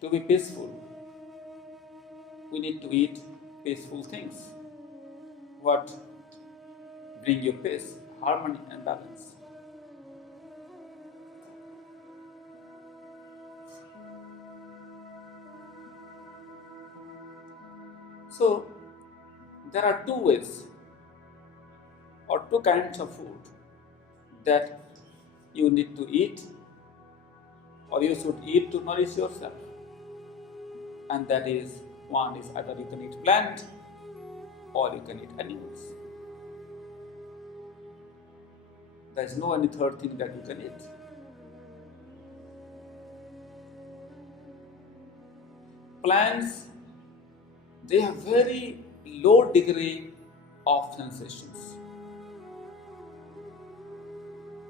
To be peaceful, we need to eat peaceful things. What bring you peace, harmony and balance? So there are two ways or two kinds of food that you need to eat or you should eat to nourish yourself. And that is, one is either you can eat plant or you can eat animals. There is no any third thing that you can eat. Plants, they have very low degree of sensations,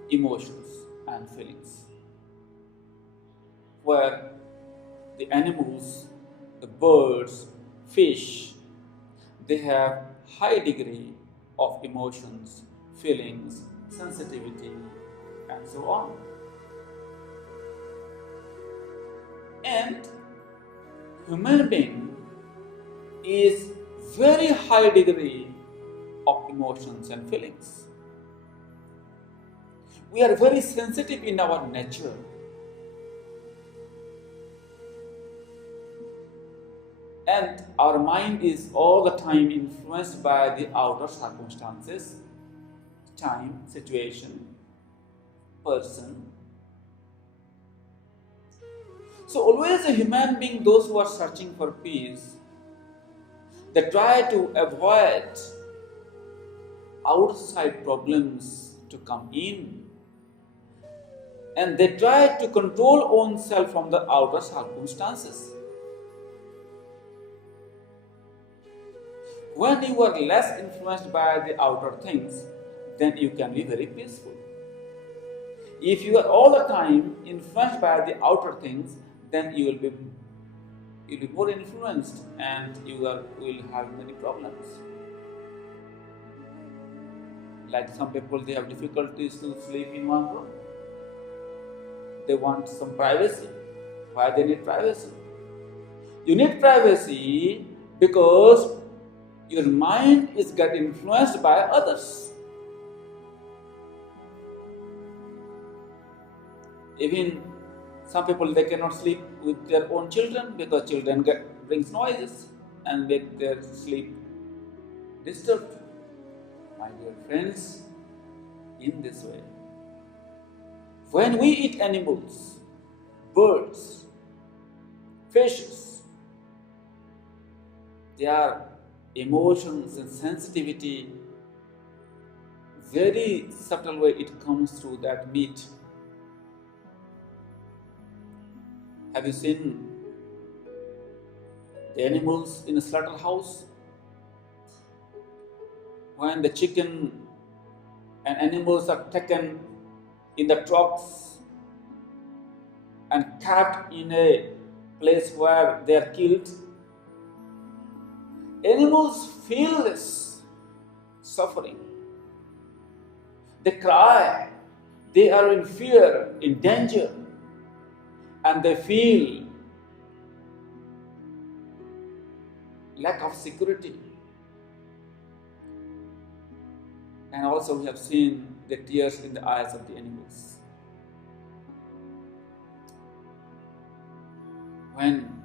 emotions and feelings, where the animals, the birds, fish, they have high degree of emotions, feelings, sensitivity and so on. And human being is very high degree of emotions and feelings. We are very sensitive in our nature. And our mind is all the time influenced by the outer circumstances, time, situation, person. So always a human being, those who are searching for peace, they try to avoid outside problems to come in, and they try to control oneself from the outer circumstances. When you are less influenced by the outer things, then you can be very peaceful. If you are all the time influenced by the outer things, then you will be more influenced and you will have many problems. Like some people, they have difficulties to sleep in one room. They want some privacy. Why they need privacy? You need privacy because your mind is getting influenced by others. Even some people, they cannot sleep with their own children because children brings noises and make their sleep disturbed. My dear friends, in this way, when we eat animals, birds, fishes, their emotions and sensitivity, very subtle way it comes through that meat. Have you seen the animals in a slaughterhouse? When the chicken and animals are taken in the trucks and kept in a place where they are killed, animals feel this suffering. They cry, they are in fear, in danger, and they feel lack of security. And also we have seen the tears in the eyes of the animals. When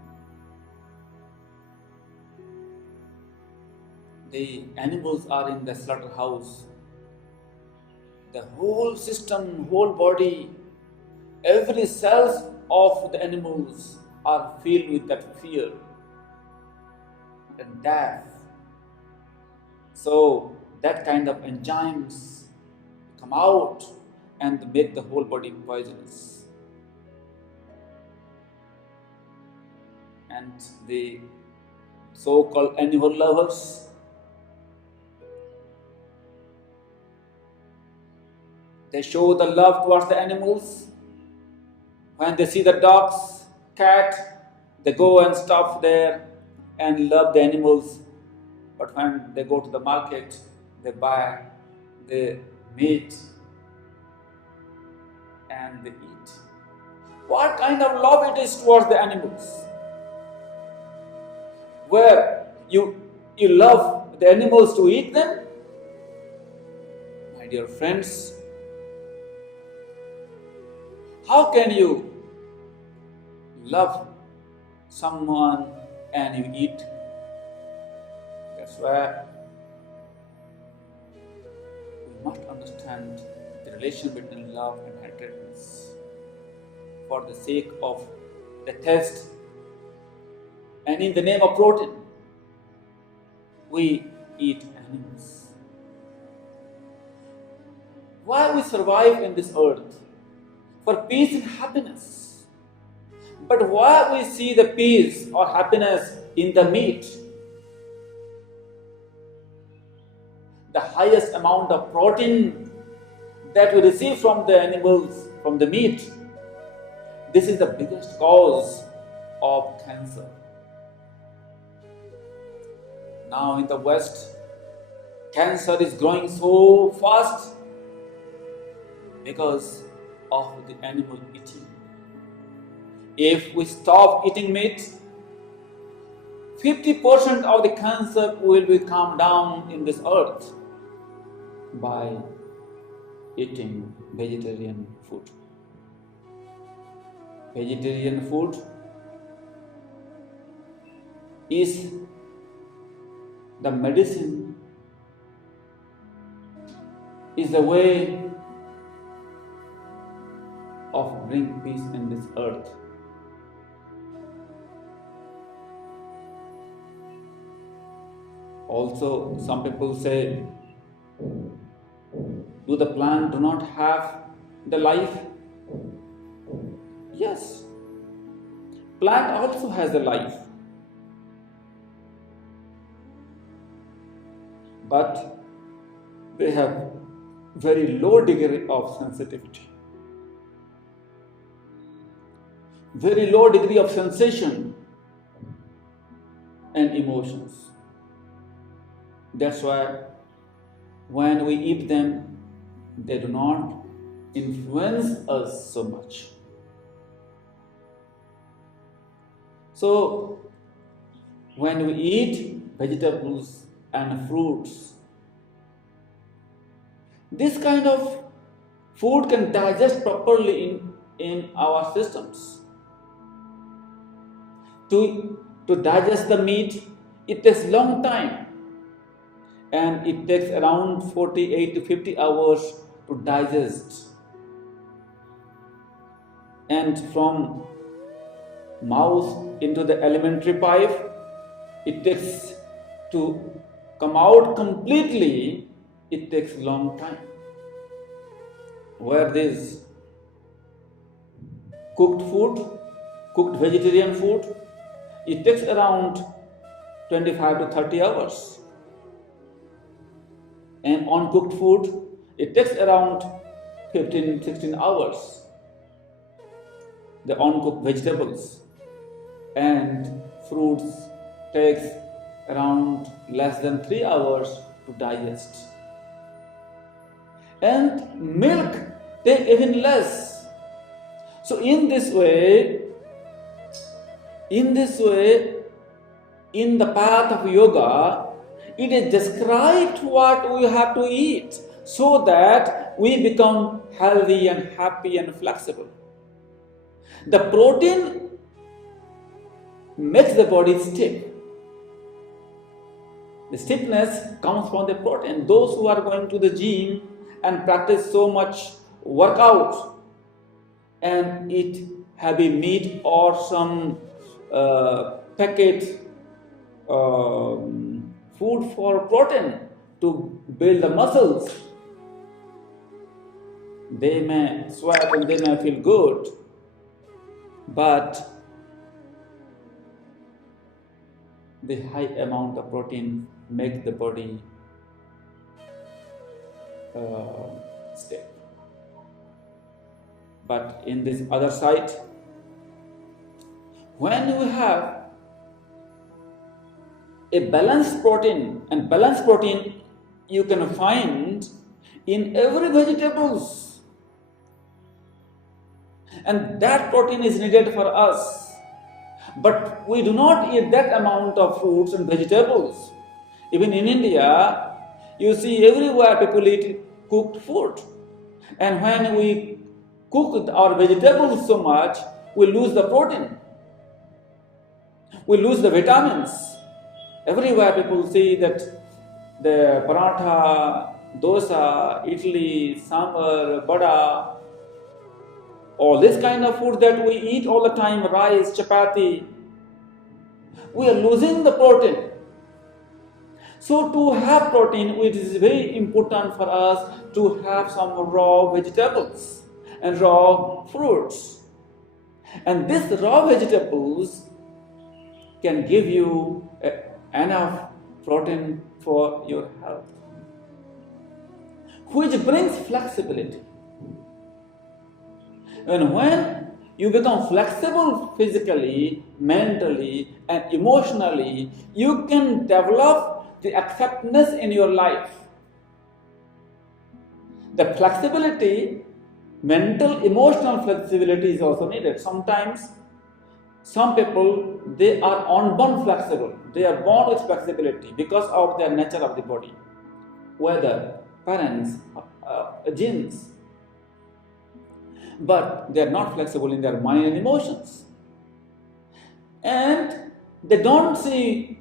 the animals are in the slaughterhouse, the whole system, whole body, every cells of the animals are filled with that fear and death. So that kind of enzymes come out and make the whole body poisonous. And the so-called animal lovers, they show the love towards the animals. When they see the dogs, cat, they go and stop there and love the animals. But when they go to the market, they buy the meat and they eat. What kind of love it is towards the animals? where you love the animals to eat them? My dear friends, how can you love someone and you eat? That's why we must understand the relation between love and hatredness. For the sake of the taste and in the name of protein, we eat animals. Why we survive in this earth? For peace and happiness. But why we see the peace or happiness in the meat? The highest amount of protein that we receive from the animals, from the meat, this is the biggest cause of cancer. Now in the West, cancer is growing so fast because of the animal eating. If we stop eating meat, 50% of the cancer will be calmed down in this earth by eating vegetarian food. Vegetarian food is the medicine, is the way of bring peace in this earth. Also, some people say, do the plant do not have the life? Yes, plant also has a life. But they have very low degree of sensitivity, very low degree of sensation and emotions. That's why when we eat them, they do not influence us so much. So, when we eat vegetables and fruits, this kind of food can digest properly in our systems. To digest the meat, it takes long time, and it takes around 48 to 50 hours to digest. And from mouth into the alimentary pipe, it takes to come out completely, it takes long time. Where this cooked food, cooked vegetarian food, it takes around 25 to 30 hours. And uncooked food, it takes around 15-16 hours. The uncooked vegetables and fruits takes around less than 3 hours to digest. And milk takes even less. So in this way, in the path of yoga, it is described what we have to eat so that we become healthy and happy and flexible. The protein makes the body stiff. The stiffness comes from the protein. Those who are going to the gym and practice so much workout and eat heavy meat or some packet food for protein to build the muscles, they may sweat and they may feel good, but the high amount of protein makes the body stiff. But in this other side, when we have a balanced protein, and balanced protein you can find in every vegetables, and that protein is needed for us. But we do not eat that amount of fruits and vegetables. Even in India, you see everywhere people eat cooked food. And when we cook our vegetables so much, we lose the protein, we lose the vitamins. Everywhere people see that the paratha, dosa, idli, sambar, vada, all this kind of food that we eat all the time, rice, chapati, we are losing the protein. So to have protein, it is very important for us to have some raw vegetables and raw fruits. And these raw vegetables can give you enough protein for your health, which brings flexibility. And when you become flexible physically, mentally, and emotionally, you can develop the acceptance in your life. The flexibility, mental, emotional flexibility is also needed. Sometimes, some people, they are unborn flexible. They are born with flexibility because of their nature of the body, weather, parents, genes. But they are not flexible in their mind and emotions. And they don't see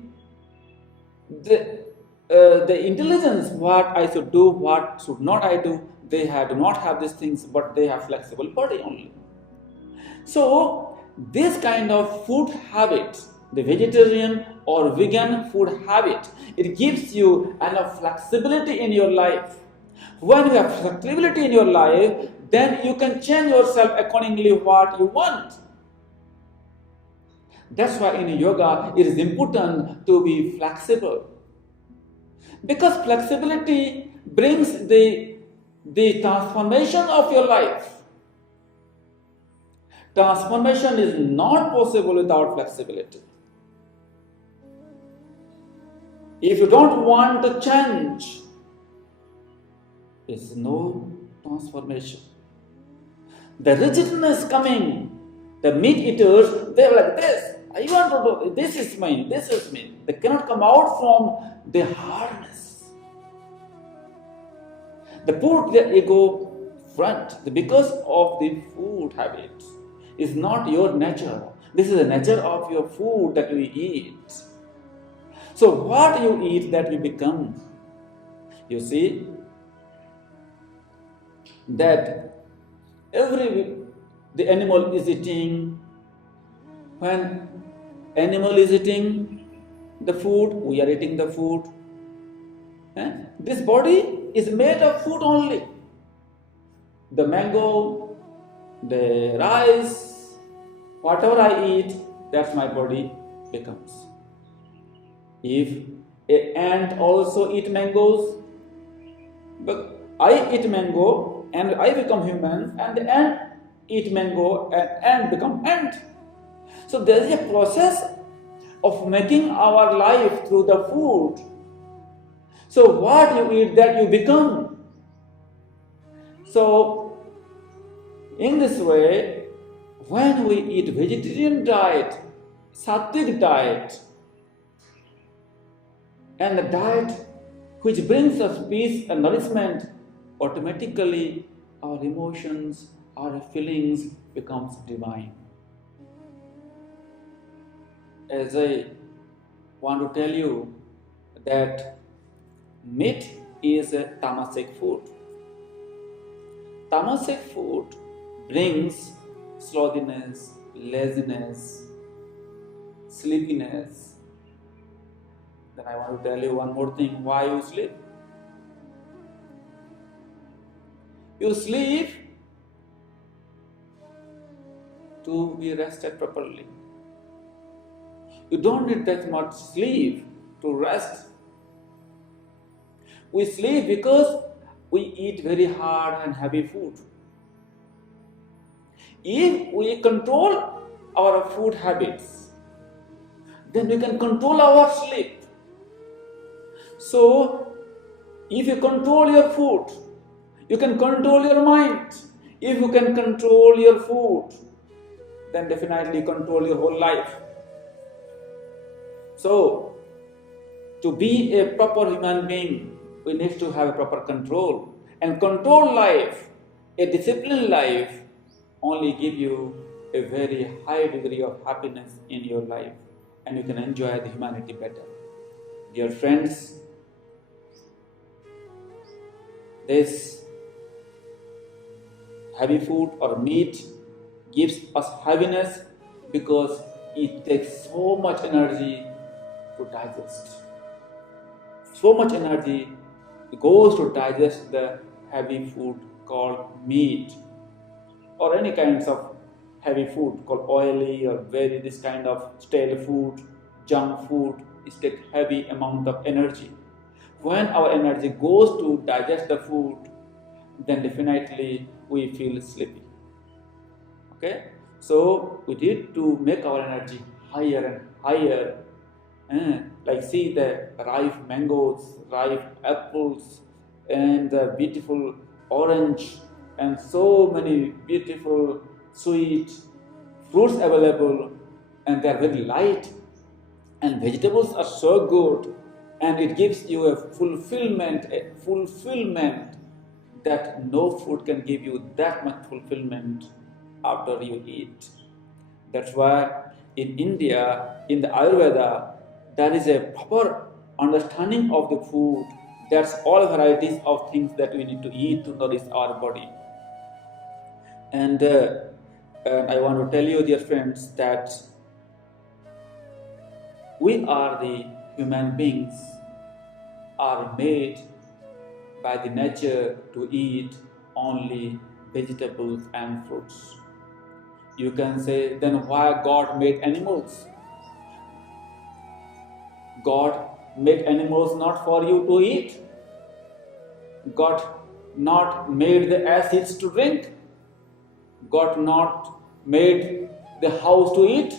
the intelligence, what I should do, what should not I do. They do not have these things, but they have flexible body only. So this kind of food habit, the vegetarian or vegan food habit, it gives you enough flexibility in your life. When you have flexibility in your life, then you can change yourself accordingly what you want. That's why in yoga it is important to be flexible. Because flexibility brings the transformation of your life. Transformation is not possible without flexibility. If you don't want to change, there's no transformation. The rigidness coming, the meat eaters, they're like this. I want to do this is mine, this is me. They cannot come out from the hardness. They put their ego front because of the food habits. It's not your nature. This is the nature of your food that you eat. So what you eat, that you become. You see that the animal is eating. When animal is eating the food, we are eating the food. This body is made of food only. The mango, the rice, whatever I eat, that's my body becomes. If an ant also eat mangoes, but I eat mango and I become human, and the ant eat mango and ant become ant. So there is a process of making our life through the food. So what you eat, that you become. So in this way, when we eat vegetarian diet, sattvic diet, and the diet which brings us peace and nourishment, automatically our emotions, our feelings becomes divine. As I want to tell you that meat is a tamasic food. Tamasic food brings slothfulness, laziness, sleepiness. Then I want to tell you one more thing, why you sleep. You sleep to be rested properly. You don't need that much sleep to rest. We sleep because we eat very hard and heavy food. If we control our food habits, then we can control our sleep. So, if you control your food, you can control your mind. If you can control your food, then definitely control your whole life. So, to be a proper human being, we need to have a proper control. And controlled life, a disciplined life, only give you a very high degree of happiness in your life, and you can enjoy the humanity better. Dear friends, this heavy food or meat gives us heaviness because it takes so much energy to digest. So much energy goes to digest the heavy food called meat, or any kinds of heavy food called oily or very this kind of stale food, junk food. It takes heavy amount of energy. When our energy goes to digest the food, then definitely we feel sleepy. Okay, so we need to make our energy higher and higher. Like see the ripe mangoes, ripe apples, and the beautiful orange, and so many beautiful sweet fruits available, and they are very light, and vegetables are so good, and it gives you a fulfillment that no food can give you that much fulfillment after you eat. That's why in India, in the Ayurveda, there is a proper understanding of the food. That's all varieties of things that we need to eat to nourish our body. And I want to tell you, dear friends, that we are the human beings are made by the nature to eat only vegetables and fruits. You can say, then why God made animals? God made animals not for you to eat. God not made the acids to drink. God not made the house to eat.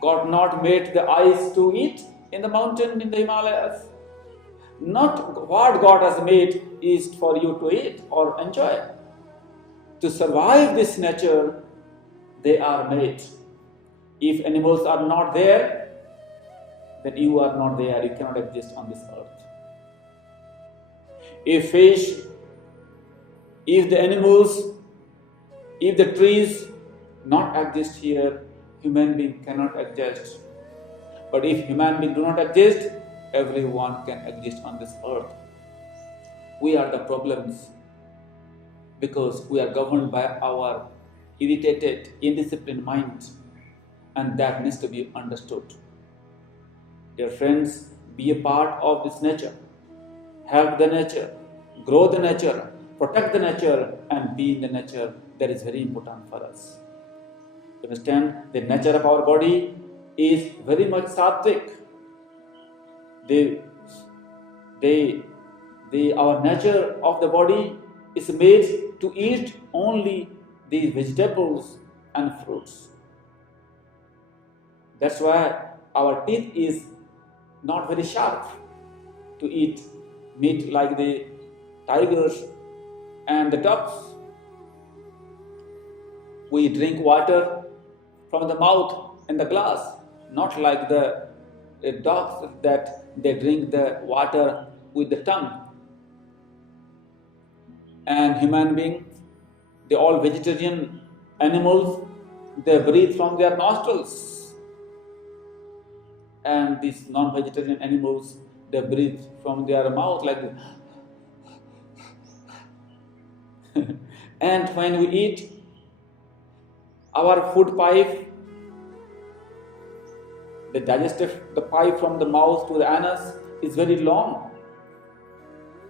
God not made the ice to eat in the mountain, in the Himalayas. Not what God has made is for you to eat or enjoy. To survive this nature, they are made. If animals are not there, then you are not there. You cannot exist on this earth. If fish, if the animals, if the trees not exist here, human being cannot exist. But if human being do not exist, everyone can exist on this earth. We are the problems because we are governed by our irritated, indisciplined mind, and that needs to be understood. Dear friends, be a part of this nature. Help the nature, grow the nature, protect the nature, and be in the nature. That is very important for us. You understand? The nature of our body is very much sattvic. Our nature of the body is made to eat only these vegetables and fruits. That's why our teeth is not very sharp to eat meat like the tigers and the ducks. We drink water from the mouth in the glass, not like the dogs that they drink the water with the tongue. And human beings, they all vegetarian animals, they breathe from their nostrils. And these non-vegetarian animals, they breathe from their mouth like this. And when we eat, our food pipe, the pipe from the mouth to the anus is very long,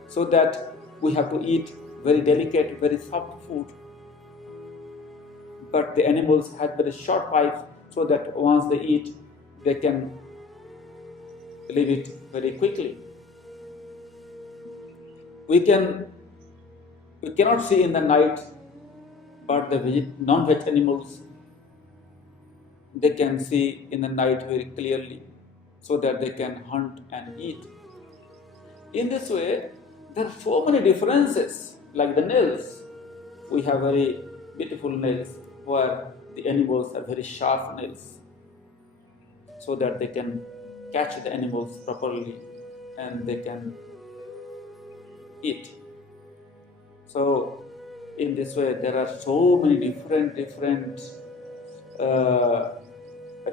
so that we have to eat very delicate, very soft food. But the animals had very short pipes, so that once they eat, they can leave it very quickly. We cannot see in the night, but the non-veg animals, they can see in the night very clearly, so that they can hunt and eat. In this way, there are so many differences, like the nails. We have very beautiful nails, where the animals are very sharp nails, so that they can catch the animals properly and they can eat. So in this way, there are so many different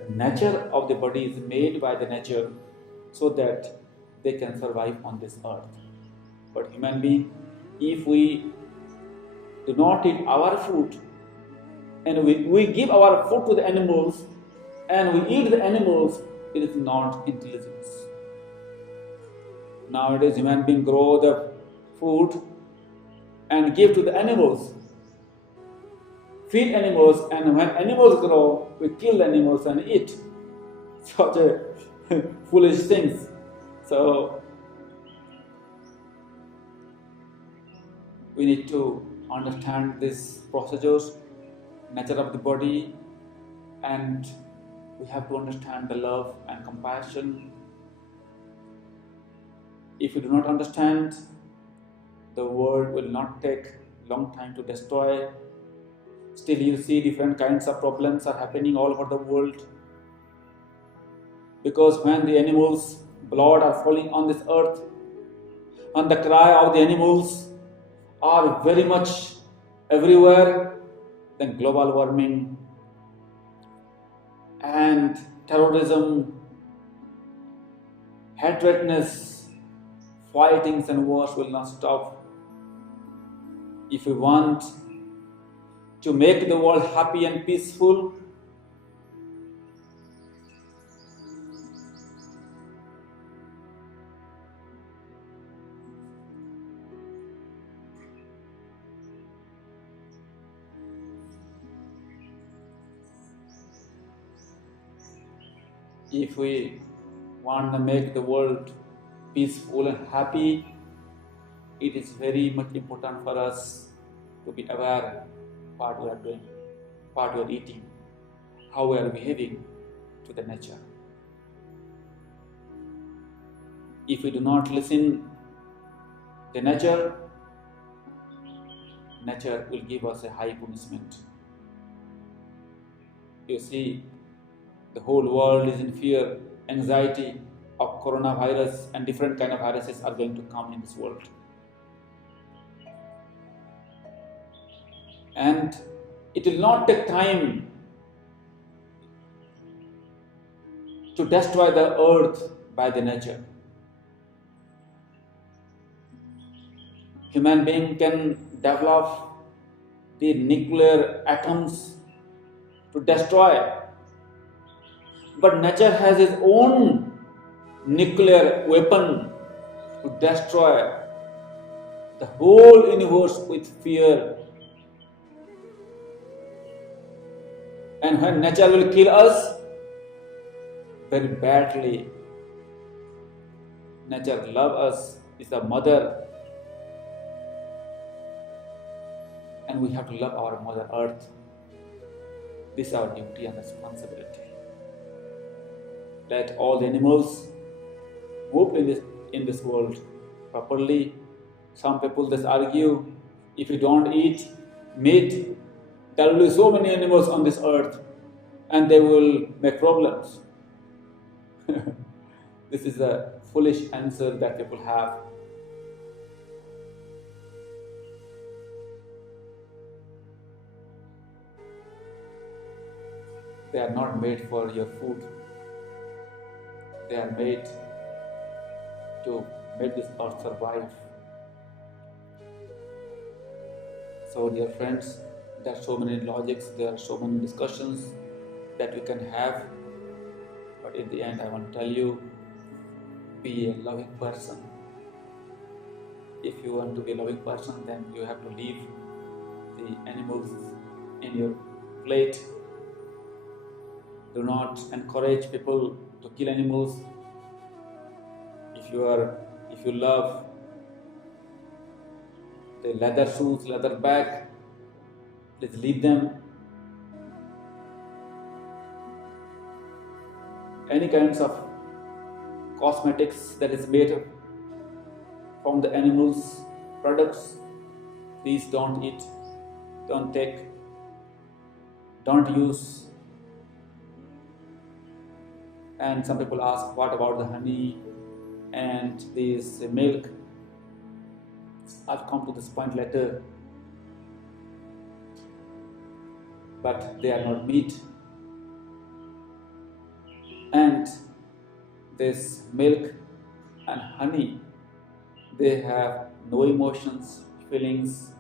nature of the body is made by the nature, so that they can survive on this earth. But human being, if we do not eat our food, and we give our food to the animals, and we eat the animals, it is not intelligence. Nowadays, human beings grow the food and give to the animals, feed animals, and when animals grow, we kill the animals and eat. Such a foolish things. So we need to understand these procedures, nature of the body, and we have to understand the love and compassion. If you do not understand, the world will not take long time to destroy. Still, you see different kinds of problems are happening all over the world. Because when the animals' blood are falling on this earth, and the cry of the animals are very much everywhere, then global warming and terrorism, hatredness, fightings and wars will not stop. If we want to make the world happy and peaceful, if we want to make the world peaceful and happy, it is very much important for us to be aware what we are doing, what we are eating, how we are behaving to the nature. If we do not listen to nature, nature will give us a high punishment. You see, the whole world is in fear, anxiety of coronavirus, and different kind of viruses are going to come in this world. And it will not take time to destroy the earth by the nature. Human being can develop the nuclear atoms to destroy, but nature has its own nuclear weapon to destroy the whole universe with fear. And when nature will kill us very badly, nature loves us, is a mother, and we have to love our Mother Earth. This is our duty and responsibility. Let all the animals move in this world properly. Some people just argue, if you don't eat meat, there will be so many animals on this earth and they will make problems. This is a foolish answer that people have. They are not made for your food. They are made to make this earth survive. So, dear friends, there are so many logics, there are so many discussions that we can have. But in the end, I want to tell you, be a loving person. If you want to be a loving person, then you have to leave the animals in your plate. Do not encourage people to kill animals. If you love the leather shoes, leather bag, please leave them. Any kinds of cosmetics that is made from the animals' products, please don't eat, don't take. don't use. And some people ask, what about the honey and this milk? I'll come to this point later. But they are not meat. And this milk and honey, they have no emotions, feelings,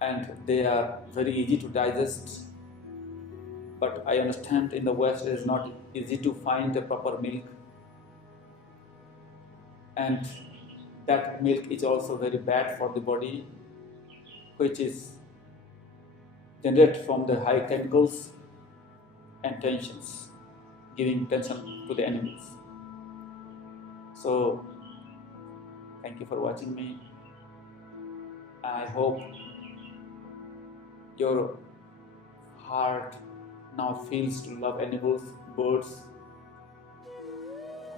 and they are very easy to digest. But I understand in the West it is not easy to find a proper milk, and that milk is also very bad for the body, which is generated from the high chemicals and tensions, giving tension to the animals. So, thank you for watching me. I hope your heart now feels to love animals, birds,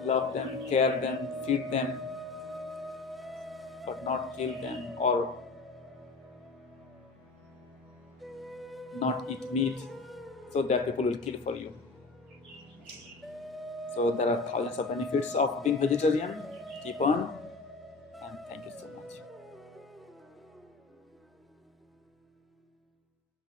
love them, care them, feed them, but not kill them or not eat meat so that people will kill for you. So there are thousands of benefits of being vegetarian. Keep on